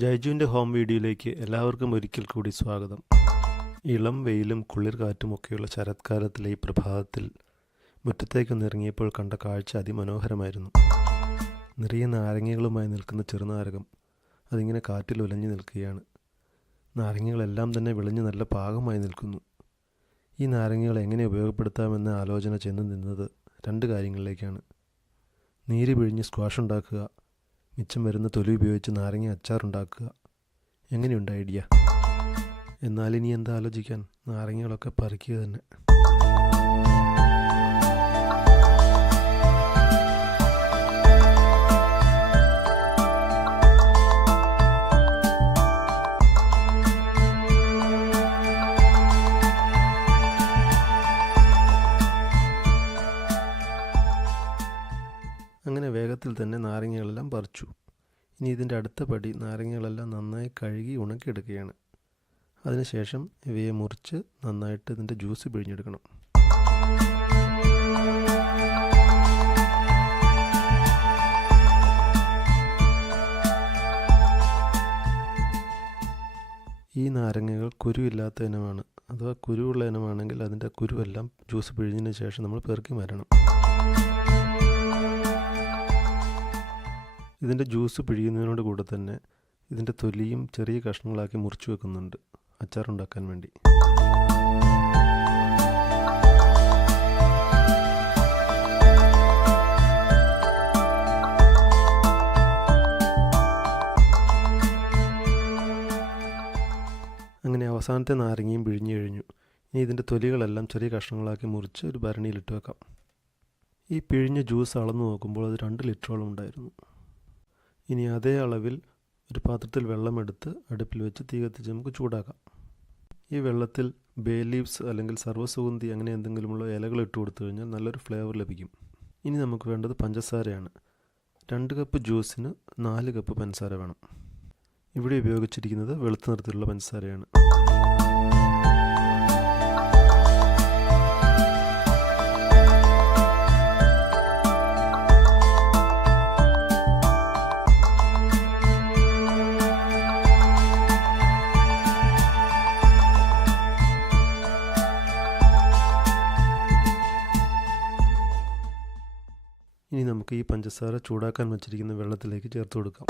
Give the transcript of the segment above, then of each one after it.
ജൈജുവിൻ്റെ home വീഡിയോയിലേക്ക് എല്ലാവർക്കും ഒരിക്കൽ കൂടി സ്വാഗതം. ഇളം വെയിലും കുളിർ കാറ്റുമൊക്കെയുള്ള ശരത്കാലത്തിലെ ഈ പ്രഭാതത്തിൽ മുറ്റത്തേക്കൊന്നിറങ്ങിയപ്പോൾ കണ്ട കാഴ്ച അതിമനോഹരമായിരുന്നു. നിറയെ നാരങ്ങകളുമായി നിൽക്കുന്ന ചെറുനാരകം അതിങ്ങനെ കാറ്റിൽ ഉലഞ്ഞു നിൽക്കുകയാണ്. നാരങ്ങകളെല്ലാം തന്നെ വിളഞ്ഞ് നല്ല പാകമായി നിൽക്കുന്നു. ഈ നാരങ്ങകൾ എങ്ങനെ ഉപയോഗപ്പെടുത്താമെന്ന ആലോചന ചെന്ന് നിന്നത് രണ്ട് കാര്യങ്ങളിലേക്കാണ്. നീര് പിഴിഞ്ഞ് സ്ക്വാഷ് ഉണ്ടാക്കുക, മിച്ചം വരുന്ന തൊലി ഉപയോഗിച്ച് നാരങ്ങ അച്ചാറുണ്ടാക്കുക. എങ്ങനെയുണ്ട് ഐഡിയ? എന്നാൽ ഇനി എന്താ ആലോചിക്കാൻ, നാരങ്ങകളൊക്കെ പറിക്കുക തന്നെ. അങ്ങനെ വേഗത്തിൽ തന്നെ നാരങ്ങകളെല്ലാം പറിച്ചു. ഇനി ഇതിൻ്റെ അടുത്ത പടി നാരങ്ങകളെല്ലാം നന്നായി കഴുകി ഉണക്കിയെടുക്കുകയാണ്. അതിനുശേഷം ഇവയെ മുറിച്ച് നന്നായിട്ട് ഇതിൻ്റെ ജ്യൂസ് പിഴിഞ്ഞെടുക്കണം. ഈ നാരങ്ങകൾ കുരുവില്ലാത്ത ഇനമാണ്. അഥവാ കുരുവുള്ള ഇനമാണെങ്കിൽ അതിൻ്റെ കുരുവെല്ലാം ജ്യൂസ് പിഴിഞ്ഞതിന് ശേഷം നമ്മൾ പെറുക്കി മാറ്റണം. ഇതിൻ്റെ ജ്യൂസ് പിഴിയുന്നതിനോട് കൂടെ തന്നെ ഇതിൻ്റെ തൊലിയും ചെറിയ കഷ്ണങ്ങളാക്കി മുറിച്ച് വെക്കുന്നുണ്ട് അച്ചാറുണ്ടാക്കാൻ വേണ്ടി. അങ്ങനെ അവസാനത്തെ നാരങ്ങയും പിഴിഞ്ഞു കഴിഞ്ഞു. ഇനി ഇതിൻ്റെ തൊലികളെല്ലാം ചെറിയ കഷ്ണങ്ങളാക്കി മുറിച്ച് ഒരു ഭരണിയിലിട്ട് വെക്കാം. ഈ പിഴിഞ്ഞ ജ്യൂസ് അളന്നു നോക്കുമ്പോൾ അത് 2 ലിറ്ററോളം ഉണ്ടായിരുന്നു. ഇനി അതേ അളവിൽ ഒരു പാത്രത്തിൽ വെള്ളമെടുത്ത് അടുപ്പിൽ വെച്ച് തീ കത്തിച്ച് നമുക്ക് ചൂടാക്കാം. ഈ വെള്ളത്തിൽ ബേ ലീവ്സ് അല്ലെങ്കിൽ സർവ്വസുഗന്ധി അങ്ങനെ എന്തെങ്കിലുമുള്ള ഇലകൾ ഇട്ട് കൊടുത്തു കഴിഞ്ഞാൽ നല്ലൊരു ഫ്ലേവർ ലഭിക്കും. ഇനി നമുക്ക് വേണ്ടത് പഞ്ചസാരയാണ്. 2 കപ്പ് ജ്യൂസിന് 4 കപ്പ് പഞ്ചസാര വേണം. ഇവിടെ ഉപയോഗിച്ചിരിക്കുന്നത് വെളുത്ത നിറത്തിലുള്ള പഞ്ചസാരയാണ്. ഇനി നമുക്ക് ഈ പഞ്ചസാര ചൂടാക്കാൻ വച്ചിരിക്കുന്ന വെള്ളത്തിലേക്ക് ചേർത്ത് കൊടുക്കാം.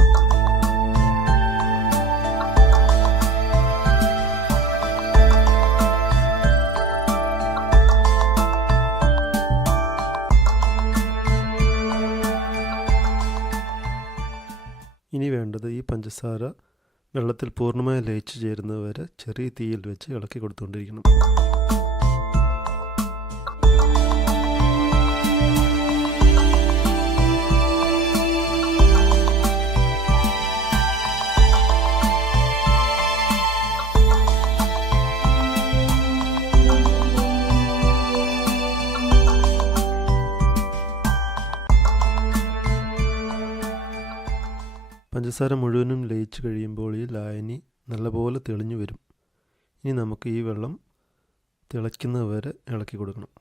ഇനി വേണ്ടത് ഈ പഞ്ചസാര വെള്ളത്തിൽ പൂർണ്ണമായി ലയിച്ചു ചേരുന്നത് വരെ ചെറിയ തീയിൽ വെച്ച് ഇളക്കി കൊടുത്തുകൊണ്ടിരിക്കണം. പഞ്ചസാര മുഴുവനും ലയിച്ച് കഴിയുമ്പോൾ ഈ ലായനി നല്ലപോലെ തെളിഞ്ഞു വരും. ഇനി നമുക്ക് ഈ വെള്ളം തിളയ്ക്കുന്നത് വരെ ഇളക്കി കൊടുക്കണം.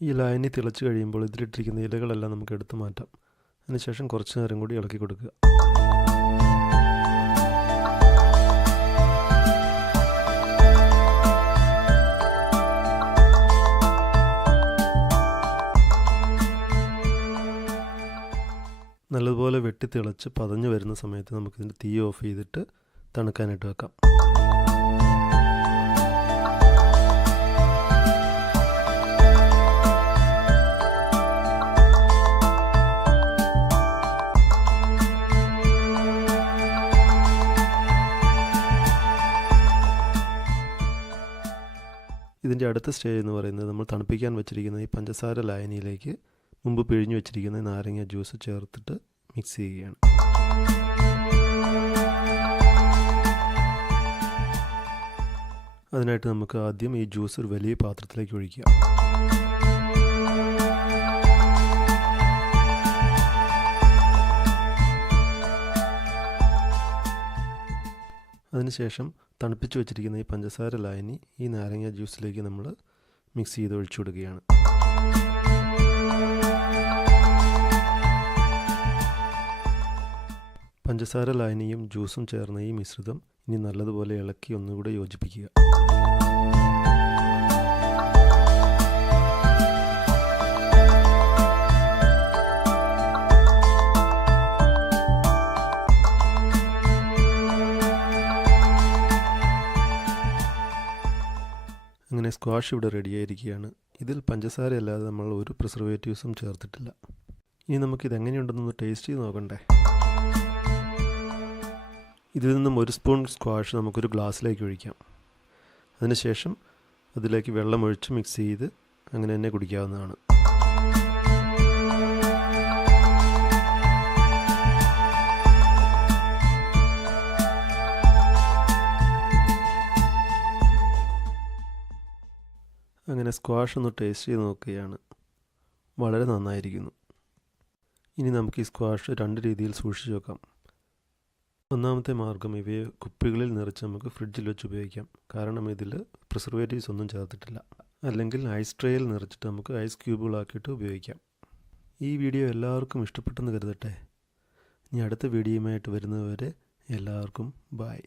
ഈ ലായനി തിളച്ച് കഴിയുമ്പോൾ ഇതിലിട്ടിരിക്കുന്ന ഇലകളെല്ലാം നമുക്ക് എടുത്തു മാറ്റാം. അതിനുശേഷം കുറച്ച് നേരം കൂടി ഇളക്കി കൊടുക്കുക. നല്ലതുപോലെ വെട്ടി തിളച്ച് പതഞ്ഞു വരുന്ന സമയത്ത് നമുക്കിതിൻ്റെ തീ ഓഫ് ചെയ്തിട്ട് തണുക്കാനായിട്ട് വെക്കാം. ഇതിൻ്റെ അടുത്ത സ്റ്റേജ് എന്ന് പറയുന്നത് നമ്മൾ തണുപ്പിക്കാൻ വെച്ചിരിക്കുന്ന ഈ പഞ്ചസാര ലായനിയിലേക്ക് മുമ്പ് പിഴിഞ്ഞു വെച്ചിരിക്കുന്ന നാരങ്ങ ജ്യൂസ് ചേർത്തിട്ട് മിക്സ് ചെയ്യുകയാണ്. അതിനായിട്ട് നമുക്ക് ആദ്യം ഈ ജ്യൂസ് ഒരു വലിയ പാത്രത്തിലേക്ക് ഒഴിക്കുക. അതിനുശേഷം തണുപ്പിച്ച് വെച്ചിരിക്കുന്ന ഈ പഞ്ചസാര ലായനി ഈ നാരങ്ങ ജ്യൂസിലേക്ക് നമ്മൾ മിക്സ് ചെയ്ത് ഒഴിച്ചു കൊടുക്കുകയാണ്. പഞ്ചസാര ലായനിയും ജ്യൂസും ചേർന്ന ഈ മിശ്രിതം ഇനി നല്ലതുപോലെ ഇളക്കി ഒന്നുകൂടെ യോജിപ്പിക്കുക. അങ്ങനെ സ്ക്വാഷ് ഇവിടെ റെഡിയായിരിക്കുകയാണ്. ഇതിൽ പഞ്ചസാര അല്ലാതെ നമ്മൾ ഒരു പ്രിസർവേറ്റീവ്സും ചേർത്തിട്ടില്ല. ഇനി നമുക്കിത് എങ്ങനെയുണ്ടെന്നൊന്ന് ടേസ്റ്റ് ചെയ്ത് നോക്കണ്ടേ. ഇതിൽ നിന്നും 1 സ്പൂൺ സ്ക്വാഷ് നമുക്കൊരു ഗ്ലാസ്സിലേക്ക് ഒഴിക്കാം. അതിനുശേഷം അതിലേക്ക് വെള്ളമൊഴിച്ച് മിക്സ് ചെയ്ത് അങ്ങനെ തന്നെ കുടിക്കാവുന്നതാണ്. അങ്ങനെ സ്ക്വാഷ് ഒന്ന് ടേസ്റ്റ് ചെയ്ത് നോക്കുകയാണ്. വളരെ നന്നായിരിക്കുന്നു. ഇനി നമുക്ക് ഈ സ്ക്വാഷ് 2 രീതിയിൽ സൂക്ഷിച്ച് വെക്കാം. ഒന്നാമത്തെ മാർഗ്ഗം ഇവയെ കുപ്പികളിൽ നിറച്ച് നമുക്ക് ഫ്രിഡ്ജിൽ വെച്ച് ഉപയോഗിക്കാം. കാരണം ഇതിൽ പ്രിസർവേറ്റീവ്സ് ഒന്നും ചേർത്തിട്ടില്ല. അല്ലെങ്കിൽ ഐസ് ട്രേയിൽ നിറച്ചിട്ട് നമുക്ക് ഐസ് ക്യൂബുകളാക്കിയിട്ട് ഉപയോഗിക്കാം. ഈ വീഡിയോ എല്ലാവർക്കും ഇഷ്ടപ്പെട്ടെന്ന് കരുതട്ടെ. ഇനി അടുത്ത വീഡിയോയുമായിട്ട് വരുന്നതുവരെ എല്ലാവർക്കും ബൈ.